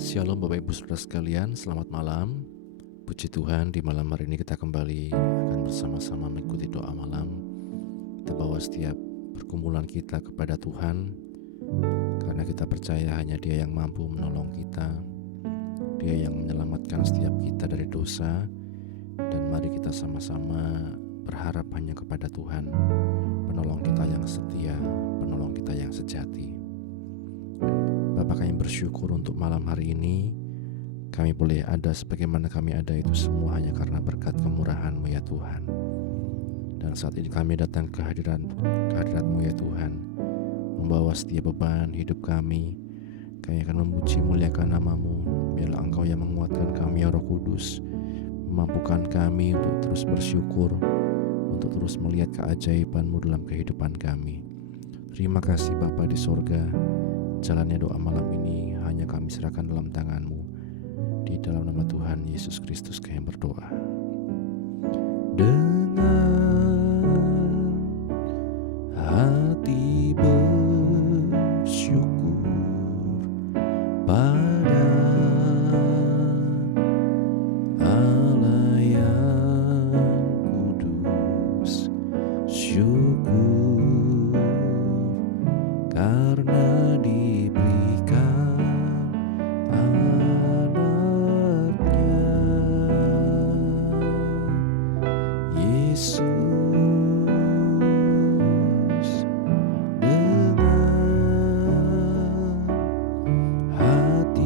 Shalom Bapak Ibu Saudara sekalian, selamat malam. Puji Tuhan, di malam hari ini kita kembali akan bersama-sama mengikuti doa malam. Kita bawa setiap pergumulan kita kepada Tuhan, karena kita percaya hanya Dia yang mampu menolong kita. Dia yang menyelamatkan setiap kita dari dosa. Dan mari kita sama-sama berharap hanya kepada Tuhan, penolong kita yang setia, penolong kita yang sejati. Bapa, kami bersyukur untuk malam hari ini. Kami boleh ada sebagaimana kami ada itu semua hanya karena berkat kemurahan-Mu ya Tuhan. Dan saat ini kami datang ke hadirat-Mu ya Tuhan, membawa setiap beban hidup kami. Kami akan memuji muliakan nama-Mu. Biarlah Engkau yang menguatkan kami ya Roh Kudus, memampukan kami untuk terus bersyukur, untuk terus melihat keajaiban-Mu dalam kehidupan kami. Terima kasih Bapa di sorga. Jalannya doa malam ini hanya kami serahkan dalam tangan-Mu. Di dalam nama Tuhan Yesus Kristus kami berdoa. Dengan hati bersyukur pada Allah yang kudus, syukur karena diberikan anaknya Yesus. Dengan hati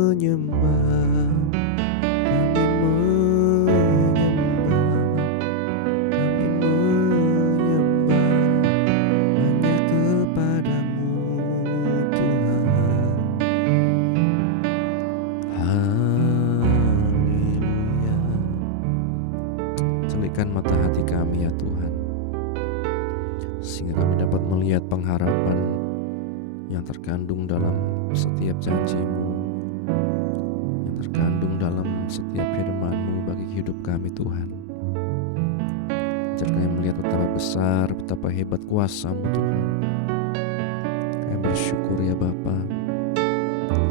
menyembah, kami menyembah hanya kepadamu Tuhan. Haleluya. Celikan mata hati kami ya Tuhan, sehingga kami dapat melihat pengharapan yang terkandung dalam setiap janji-Mu, yang terkandung dalam setiap firman-Mu bagi hidup kami Tuhan. Ajar kami melihat betapa besar, betapa hebat kuasa-Mu Tuhan. Kami bersyukur ya Bapa.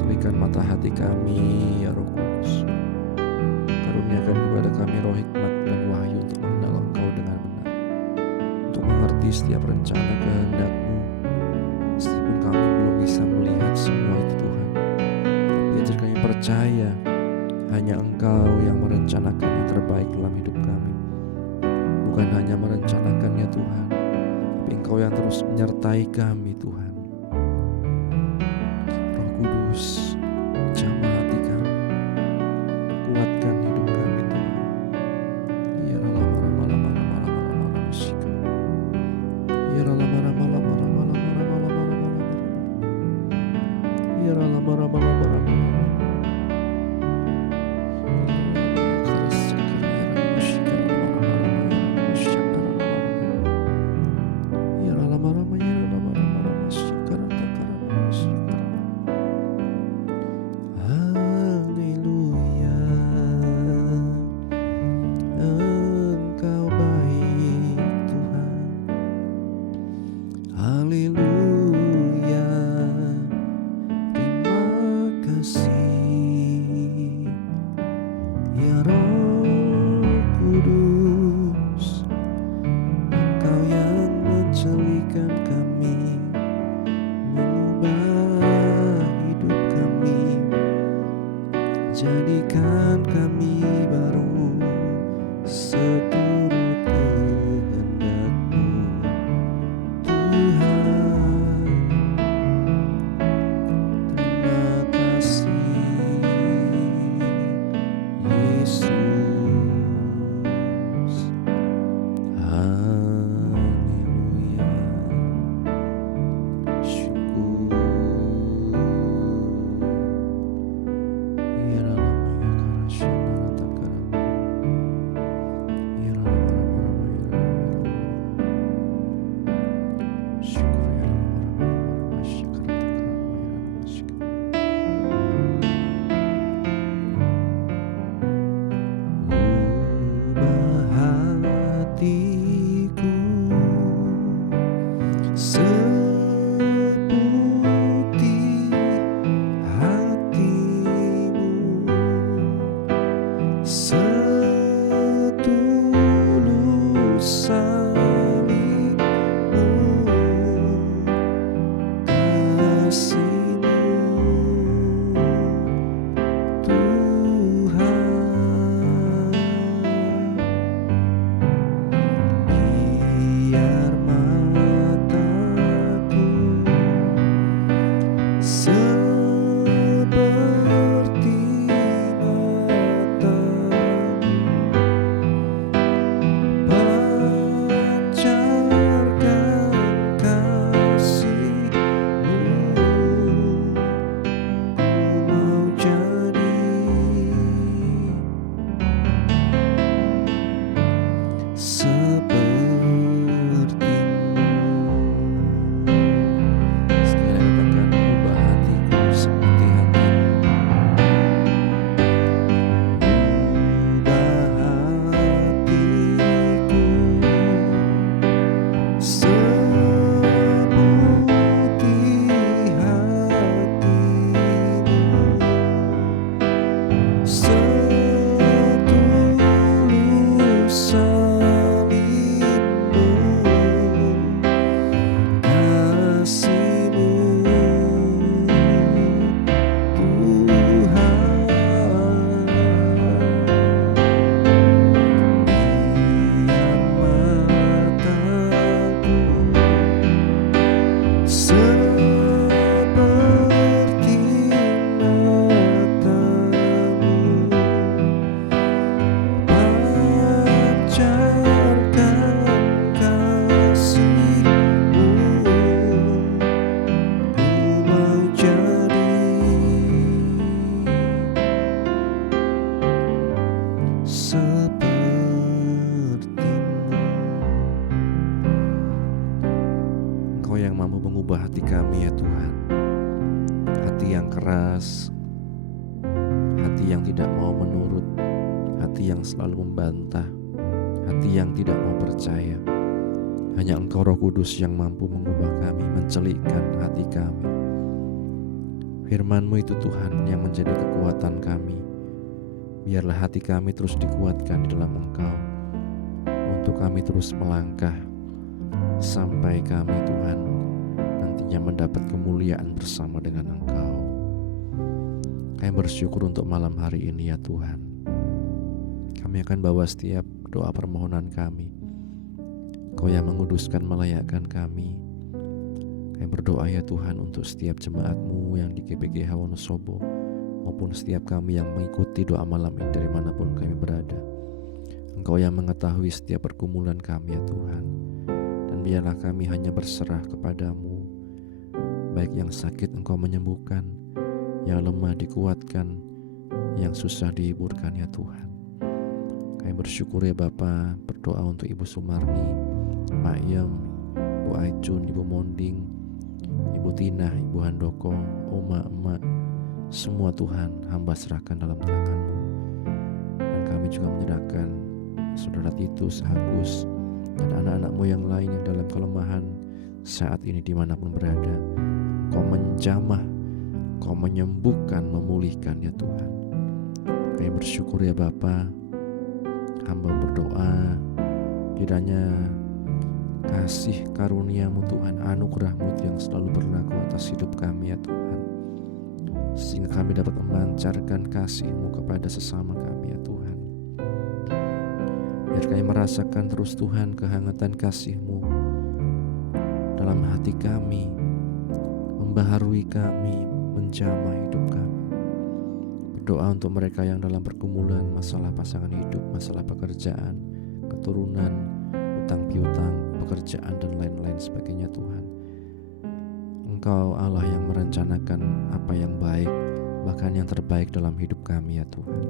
Celikan mata hati kami ya Roh Kudus. Karuniakan kepada kami roh hikmat dan wahyu untuk mengenal Engkau dengan benar, untuk mengerti setiap rencana kehendak-Mu, meskipun kami belum bisa melihat semua itu Tuhan. Tapi ajar kami percaya hanya Engkau yang merencanakan yang terbaik dalam hidup kami. Bukan hanya merencanakannya Tuhan, tapi Engkau yang terus menyertai kami Tuhan. Roh Kudus, jamah hati kami, kuatkan hidup kami Tuhan. Ya jadikan kami baru seturut kehendak-Mu Tuhan. Terima kasih Yesus. Haleluya. Syukur. Seperti mata hati yang tidak mau menurut, hati yang selalu membantah, hati yang tidak mau percaya. Hanya Engkau Roh Kudus yang mampu mengubah kami, mencelikkan hati kami. Firman-Mu itu Tuhan yang menjadi kekuatan kami. Biarlah hati kami terus dikuatkan di dalam Engkau, untuk kami terus melangkah sampai kami Tuhan nantinya mendapat kemuliaan bersama dengan Engkau. Kami bersyukur untuk malam hari ini ya Tuhan. Kami akan bawa setiap doa permohonan kami. Kau yang menguduskan melayakkan kami. Kami berdoa ya Tuhan untuk setiap jemaat-Mu yang di GPGH Wonosobo, maupun setiap kami yang mengikuti doa malam ini dari manapun kami berada. Engkau yang mengetahui setiap pergumulan kami ya Tuhan. Dan biarlah kami hanya berserah kepadamu. Baik yang sakit Engkau menyembuhkan, yang lemah dikuatkan, yang susah dihiburkan ya Tuhan. Kami bersyukur ya Bapa, berdoa untuk Ibu Sumarni, Pak Yem, Bu Aicun, Ibu Monding, Ibu Tina, Ibu Handoko, Oma, Emak, semua Tuhan hamba serahkan dalam tangan-Mu. Dan kami juga menyerahkan Saudara Titus, Agus, dan anak-anak-Mu yang lain yang dalam kelemahan saat ini dimanapun berada. Kau menjamah, Kau menyembuhkan, memulihkan ya Tuhan. Kami bersyukur ya Bapa. Hamba berdoa kiranya kasih karunia-Mu Tuhan, anugerah-Mu yang selalu berlaku atas hidup kami ya Tuhan, sehingga kami dapat memancarkan kasih-Mu kepada sesama kami ya Tuhan. Biar kami merasakan terus Tuhan kehangatan kasih-Mu dalam hati kami, membaharui kami, menjamah hidup kami. Berdoa untuk mereka yang dalam pergumulan masalah pasangan hidup, masalah pekerjaan, keturunan, utang piutang, pekerjaan dan lain-lain sebagainya Tuhan. Engkau Allah yang merencanakan apa yang baik, bahkan yang terbaik dalam hidup kami ya Tuhan.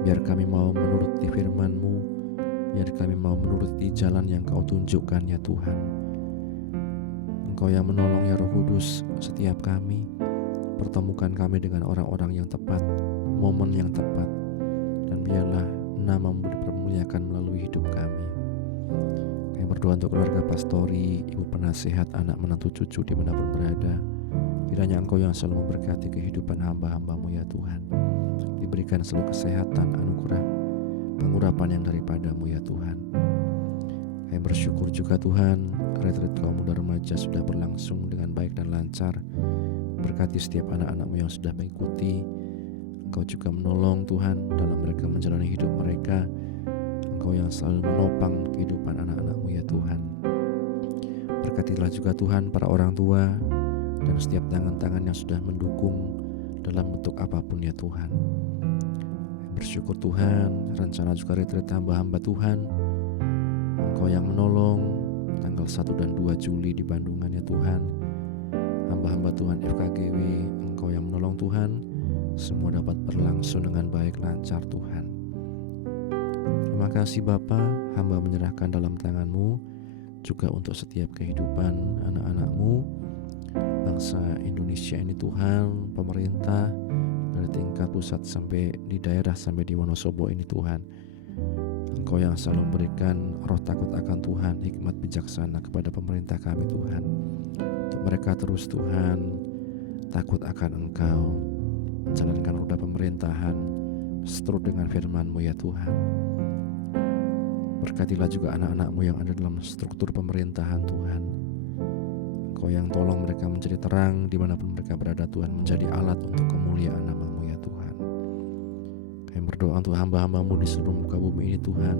Biar kami mau menuruti firman-Mu, biar kami mau menuruti jalan yang Kau tunjukkan ya Tuhan. Engkau yang menolong ya Roh Kudus setiap kami. Pertemukan kami dengan orang-orang yang tepat, momen yang tepat, dan biarlah nama-Mu dipermuliakan melalui hidup kami. Kami berdoa untuk keluarga pastori, ibu penasehat, anak menantu cucu dimanapun berada. Kiranya Engkau yang selalu memberkati kehidupan hamba-hamba-Mu ya Tuhan. Diberikan selalu kesehatan, anugerah, pengurapan yang daripada-Mu ya Tuhan. Kami bersyukur juga Tuhan, retreat kaum muda remaja sudah berlangsung dengan baik dan lancar. Berkati setiap anak-anak-Mu yang sudah mengikuti. Engkau juga menolong Tuhan dalam mereka menjalani hidup mereka. Engkau yang selalu menopang kehidupan anak-anak-Mu ya Tuhan. Berkatilah juga Tuhan para orang tua dan setiap tangan-tangan yang sudah mendukung dalam bentuk apapun ya Tuhan. Bersyukur Tuhan, rencana juga retreat hamba-hamba Tuhan. Engkau yang menolong tanggal 1 dan 2 Juli di Bandungan ya Tuhan. Hamba-hamba Tuhan FKGW, Engkau yang menolong Tuhan, semua dapat berlangsung dengan baik lancar Tuhan. Terima kasih Bapa, hamba menyerahkan dalam tangan-Mu juga untuk setiap kehidupan anak-anak-Mu, bangsa Indonesia ini Tuhan, pemerintah dari tingkat pusat sampai di daerah sampai di Wonosobo ini Tuhan. Engkau yang selalu memberikan roh takut akan Tuhan, hikmat bijaksana kepada pemerintah kami Tuhan. Untuk mereka terus Tuhan takut akan Engkau, menjalankan roda pemerintahan seturut dengan firman-Mu ya Tuhan. Berkatilah juga anak-anak-Mu yang ada dalam struktur pemerintahan Tuhan. Engkau yang tolong mereka menjadi terang dimanapun mereka berada Tuhan, menjadi alat untuk kemuliaan nama-Mu ya Tuhan. Kami berdoa untuk hamba-hamba-Mu di seluruh muka bumi ini Tuhan.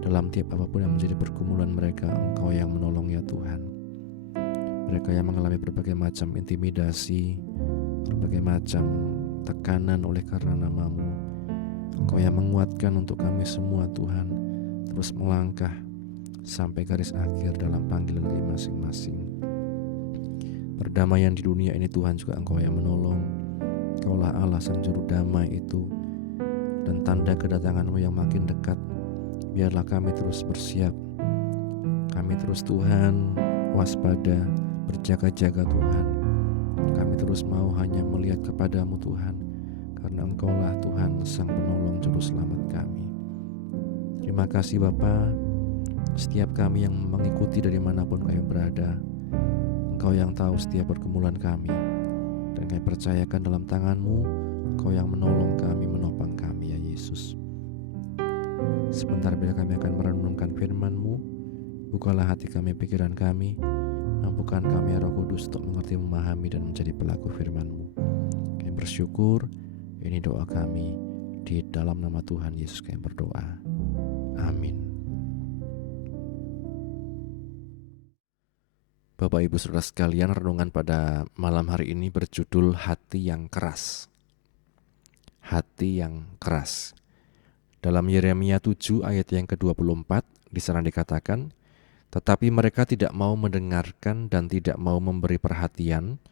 Dalam tiap apapun yang menjadi pergumulan mereka, Engkau yang menolong ya Tuhan. Mereka yang mengalami berbagai macam intimidasi, berbagai macam tekanan oleh karena nama-Mu, Engkau yang menguatkan untuk kami semua Tuhan, terus melangkah sampai garis akhir dalam panggilan kami masing-masing. Perdamaian di dunia ini Tuhan juga Engkau yang menolong. Engkaulah Allah sang juru damai itu, dan tanda kedatangan-Mu yang makin dekat. Biarlah kami terus bersiap, kami terus Tuhan waspada, berjaga-jaga Tuhan. Kami terus mau hanya melihat kepada-Mu Tuhan, karena Engkaulah Tuhan Sang Penolong Juru Selamat kami. Terima kasih Bapa, setiap kami yang mengikuti dari manapun kami berada, Engkau yang tahu setiap pergumulan kami, dan kami percayakan dalam tangan-Mu, Engkau yang menolong kami, menopang kami ya Yesus. Sebentar bila kami akan merenungkan firman-Mu, bukalah hati kami, pikiran kami, mampukan kami Roh Kudus untuk mengerti, memahami, dan menjadi pelaku firman-Mu. Kami bersyukur, ini doa kami, di dalam nama Tuhan Yesus kami berdoa. Amin. Bapak Ibu Saudara sekalian, renungan pada malam hari ini berjudul Hati yang Keras. Hati yang keras. Dalam Yeremia 7 ayat yang ke-24, di sana dikatakan, tetapi mereka tidak mau mendengarkan dan tidak mau memberi perhatian,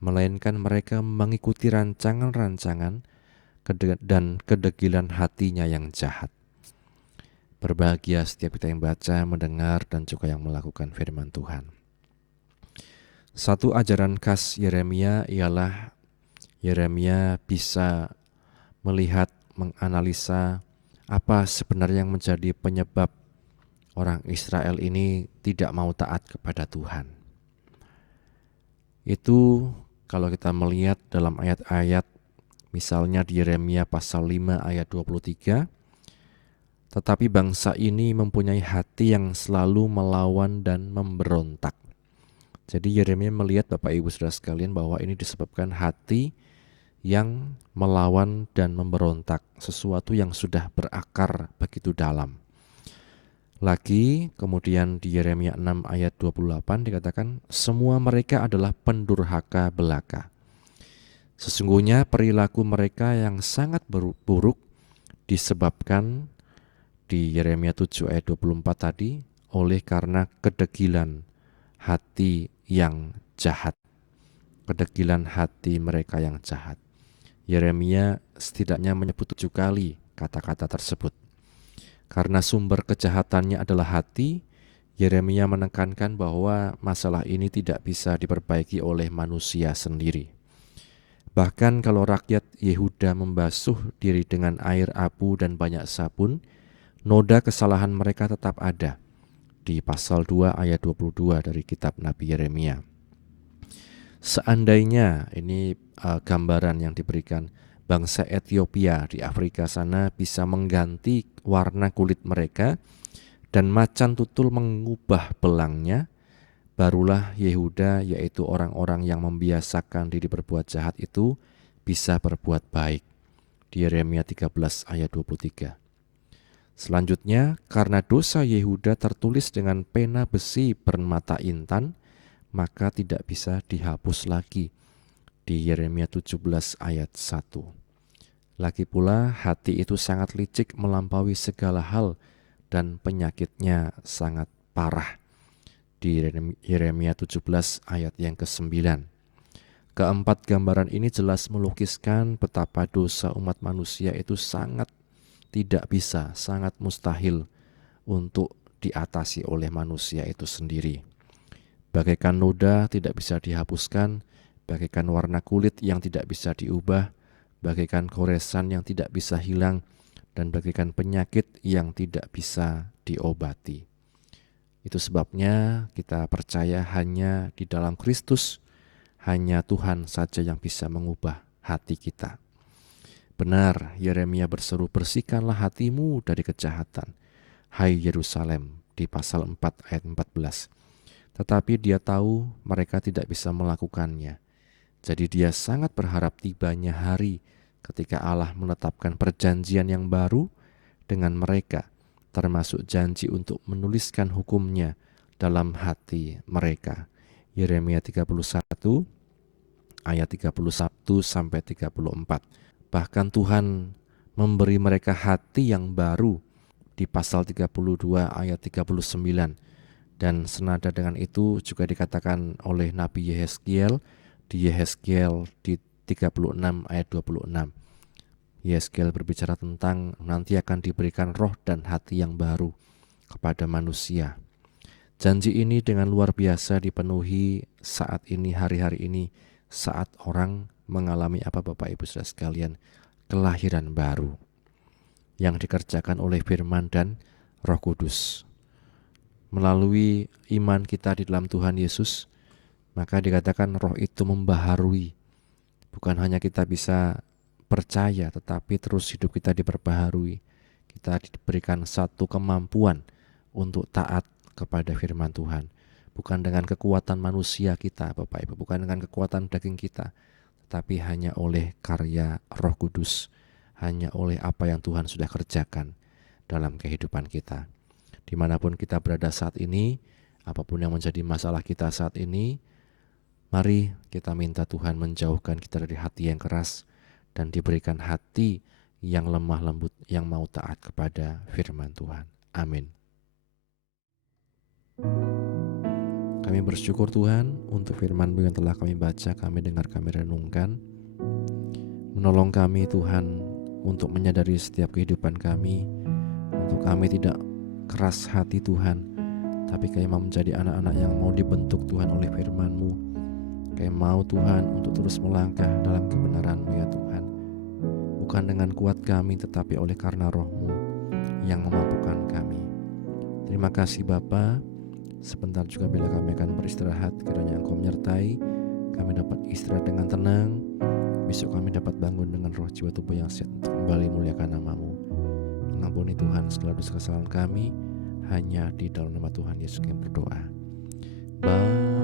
melainkan mereka mengikuti rancangan-rancangan dan kedegilan hatinya yang jahat. Berbahagia setiap kita yang baca, mendengar, dan juga yang melakukan firman Tuhan. Satu ajaran khas Yeremia ialah Yeremia bisa melihat, menganalisa apa sebenarnya yang menjadi penyebab orang Israel ini tidak mau taat kepada Tuhan. Itu kalau kita melihat dalam ayat-ayat, misalnya di Yeremia pasal 5 ayat 23, tetapi bangsa ini mempunyai hati yang selalu melawan dan memberontak. Jadi Yeremia melihat Bapak Ibu Saudara sekalian bahwa ini disebabkan hati yang melawan dan memberontak, sesuatu yang sudah berakar begitu dalam. Lagi kemudian di Yeremia 6 ayat 28 dikatakan, semua mereka adalah pendurhaka belaka. Sesungguhnya perilaku mereka yang sangat buruk disebabkan di Yeremia 7 ayat 24 tadi oleh karena kedegilan hati yang jahat. Kedegilan hati mereka yang jahat. Yeremia setidaknya menyebut 7 kali kata-kata tersebut. Karena sumber kejahatannya adalah hati, Yeremia menekankan bahwa masalah ini tidak bisa diperbaiki oleh manusia sendiri. Bahkan kalau rakyat Yehuda membasuh diri dengan air abu dan banyak sabun, noda kesalahan mereka tetap ada. Di pasal 2 ayat 22 dari kitab Nabi Yeremia. Seandainya, ini gambaran yang diberikan, bangsa Ethiopia di Afrika sana bisa mengganti warna kulit mereka dan macan tutul mengubah belangnya, barulah Yehuda, yaitu orang-orang yang membiasakan diri berbuat jahat itu, bisa berbuat baik. Di Yeremia 13 ayat 23. Selanjutnya, karena dosa Yehuda tertulis dengan pena besi bermata intan, maka tidak bisa dihapus lagi. Di Yeremia 17 ayat 1. Lagi pula hati itu sangat licik melampaui segala hal dan penyakitnya sangat parah. Di Yeremia 17 ayat yang ke-9. Keempat gambaran ini jelas melukiskan betapa dosa umat manusia itu sangat tidak bisa, sangat mustahil untuk diatasi oleh manusia itu sendiri. Bagaikan noda tidak bisa dihapuskan, bagaikan warna kulit yang tidak bisa diubah, bagaikan goresan yang tidak bisa hilang, dan bagaikan penyakit yang tidak bisa diobati. Itu sebabnya kita percaya hanya di dalam Kristus, hanya Tuhan saja yang bisa mengubah hati kita. Benar, Yeremia berseru, bersihkanlah hatimu dari kejahatan, hai Yerusalem, di pasal 4 ayat 14. Tetapi dia tahu mereka tidak bisa melakukannya. Jadi dia sangat berharap tibanya hari ketika Allah menetapkan perjanjian yang baru dengan mereka, termasuk janji untuk menuliskan hukumnya dalam hati mereka. Yeremia 31 ayat 31 sampai 34. Bahkan Tuhan memberi mereka hati yang baru di pasal 32 ayat 39. Dan senada dengan itu juga dikatakan oleh Nabi Yehezkiel di Yehezkiel di 36 ayat 26. Yehezkiel berbicara tentang nanti akan diberikan roh dan hati yang baru kepada manusia. Janji ini dengan luar biasa dipenuhi saat ini, hari-hari ini, saat orang mengalami apa Bapak Ibu Saudara sekalian? kelahiran baru yang dikerjakan oleh firman dan Roh Kudus. Melalui iman kita di dalam Tuhan Yesus, maka dikatakan roh itu membaharui. Bukan hanya kita bisa percaya, tetapi terus hidup kita diperbaharui. Kita diberikan satu kemampuan untuk taat kepada firman Tuhan. Bukan dengan kekuatan manusia kita, Bapak Ibu, bukan dengan kekuatan daging kita, tetapi hanya oleh karya Roh Kudus, hanya oleh apa yang Tuhan sudah kerjakan dalam kehidupan kita. Dimanapun kita berada saat ini, apapun yang menjadi masalah kita saat ini, mari kita minta Tuhan menjauhkan kita dari hati yang keras dan diberikan hati yang lemah lembut, yang mau taat kepada firman Tuhan. Amin. Kami bersyukur Tuhan untuk firman-Mu yang telah kami baca, kami dengar, kami renungkan. Menolong kami Tuhan untuk menyadari setiap kehidupan kami, untuk kami tidak keras hati Tuhan, tapi kami mau menjadi anak-anak yang mau dibentuk Tuhan oleh firman-Mu. Kami mau Tuhan untuk terus melangkah dalam kebenaran-Mu ya Tuhan. Bukan dengan kuat kami, tetapi oleh karena Roh-Mu yang memampukan kami. Terima kasih Bapa. Sebentar juga bila kami akan beristirahat, kiranya Engkau menyertai kami dapat istirahat dengan tenang. Besok kami dapat bangun dengan roh jiwa tubuh yang sehat untuk kembali muliakan nama-Mu. Mengampuni Tuhan segala dosa kesalahan kami, hanya di dalam nama Tuhan Yesus kami berdoa. Bapa